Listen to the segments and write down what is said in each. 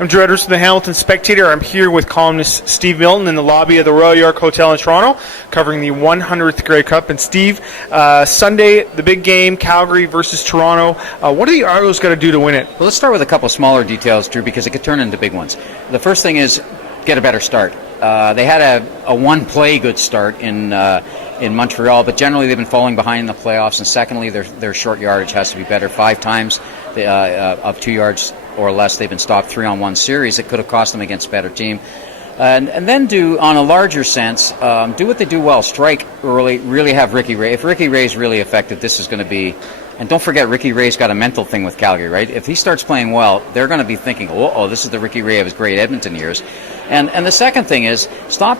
I'm Drew Edwards from the Hamilton Spectator. I'm here with columnist Steve Milton in the lobby of the Royal York Hotel in Toronto, covering the 100th Grey Cup. And Steve, Sunday, the big game, Calgary versus Toronto. What do the Argos got to do to win it? Well, let's start with a couple smaller details, Drew, because it could turn into big ones. The first thing is get a better start. They had a one-play good start in Montreal, but generally they've been falling behind in the playoffs. And secondly, their short yardage has to be better. 5 times of 2 yards or less they've been stopped 3-on-1 series. It could have cost them against a better team. And then do, on a larger sense, do what they do well. Strike early, really have Ricky Ray. If Ricky Ray's really effective, this is going to be... And don't forget, Ricky Ray's got a mental thing with Calgary, right? If he starts playing well, they're going to be thinking, oh, this is the Ricky Ray of his great Edmonton years. And the second thing is, stop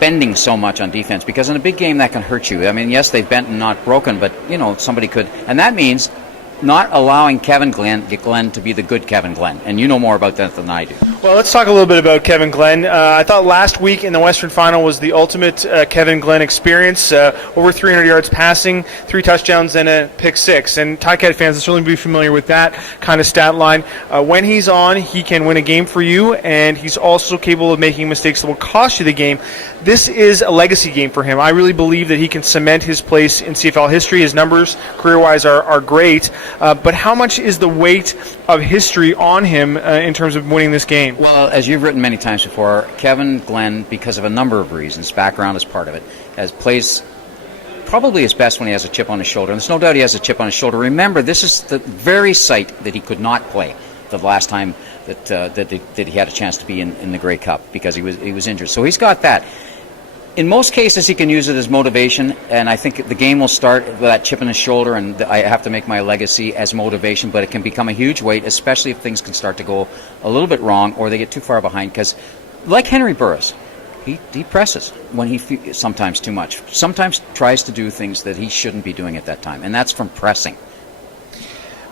bending so much on defense, because in a big game that can hurt you. I mean, yes, they've bent and not broken, but, somebody could... And that means not allowing Kevin Glenn to be the good Kevin Glenn. And you know more about that than I do. Well, let's talk a little bit about Kevin Glenn. I thought last week in the Western Final was the ultimate Kevin Glenn experience. Over 300 yards passing, 3 touchdowns, and a pick 6. And Ticats fans will certainly be familiar with that kind of stat line. When he's on, he can win a game for you, and he's also capable of making mistakes that will cost you the game. This is a legacy game for him. I really believe that he can cement his place in CFL history. His numbers, career-wise, are great. But how much is the weight of history on him in terms of winning this game? Well, as you've written many times before, Kevin Glenn, because of a number of reasons, background is part of it, plays probably his best when he has a chip on his shoulder. And there's no doubt he has a chip on his shoulder. Remember, this is the very site that he could not play the last time that he had a chance to be in the Grey Cup, because he was injured. So he's got that. In most cases, he can use it as motivation, and I think the game will start with that chip on his shoulder, and I have to make my legacy as motivation, but it can become a huge weight, especially if things can start to go a little bit wrong or they get too far behind, because like Henry Burris, he presses when he sometimes too much, sometimes tries to do things that he shouldn't be doing at that time, and that's from pressing.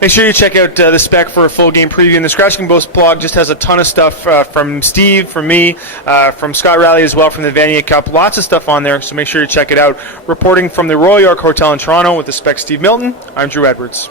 Make sure you check out the Spec for a full game preview. And the Scratching Boast blog just has a ton of stuff from Steve, from me, from Scott Raleigh as well, from the Vanier Cup. Lots of stuff on there, so make sure you check it out. Reporting from the Royal York Hotel in Toronto with the Spec Steve Milton, I'm Drew Edwards.